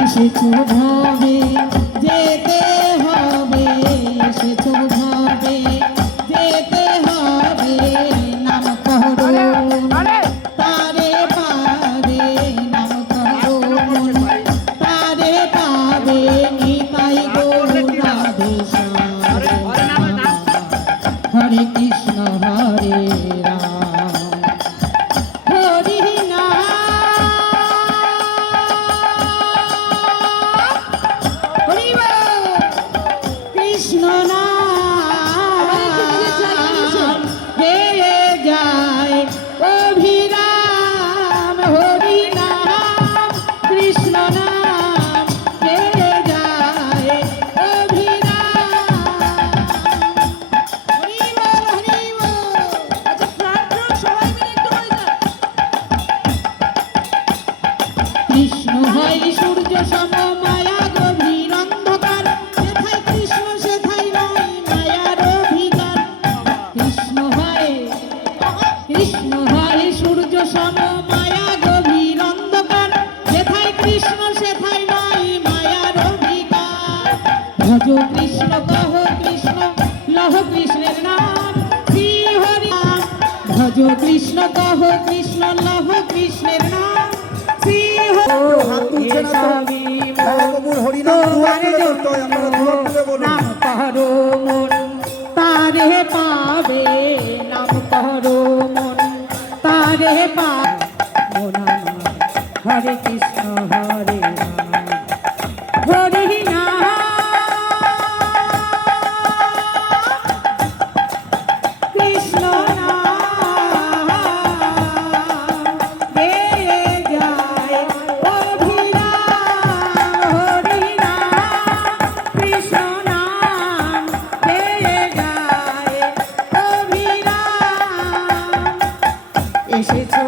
এসেছো ভাবে যেতে হবে, এসেছো ভাবে যেতে হবে, নাম করো তারে পাবে, নাম করো তারে পাবে, নিতাই গৌর রাধে শ্যাম। হরে কৃষ্ণ হরে রাম হরি নাম, হরি বল। কৃষ্ণ নাম গেয়ে যায় অভিরাম, হরি নাম কৃষ্ণ নাম গেয়ে যায় অভিরাম। হরি বল হরি বল। আচ্ছা প্রাণ সবাই মিলে একটু হয়ে যান। কৃষ্ণ হয় সূর্য সম মায়া গভীর অন্ধকার, সেথায় কৃষ্ণ সেথায় নাই মায়ার অধিকার। কৃষ্ণ হয় সূর্য সম মায়া গভীর অন্ধকার, সেথায় কৃষ্ণ সেথায় নাই মায়ার অধিকার। ভজ কৃষ্ণ কহ কৃষ্ণ লহ কৃষ্ণের নাম, শ্রী হরি নাম। ভজ কৃষ্ণ কহ কৃষ্ণ লহ কৃষ্ণের নাম, শ্রী হরি নাম করো মন তারে পাবে, নাম করো মন তারে পাবে। মন আমার হরে কৃষ্ণ হরে রাম হরি নাম, কৃষ্ণ নাম গেয়ে যায় অভিরাম, হরি নাম কৃষ্ণ নাম গেয়ে যায় অভিরাম। এসেছো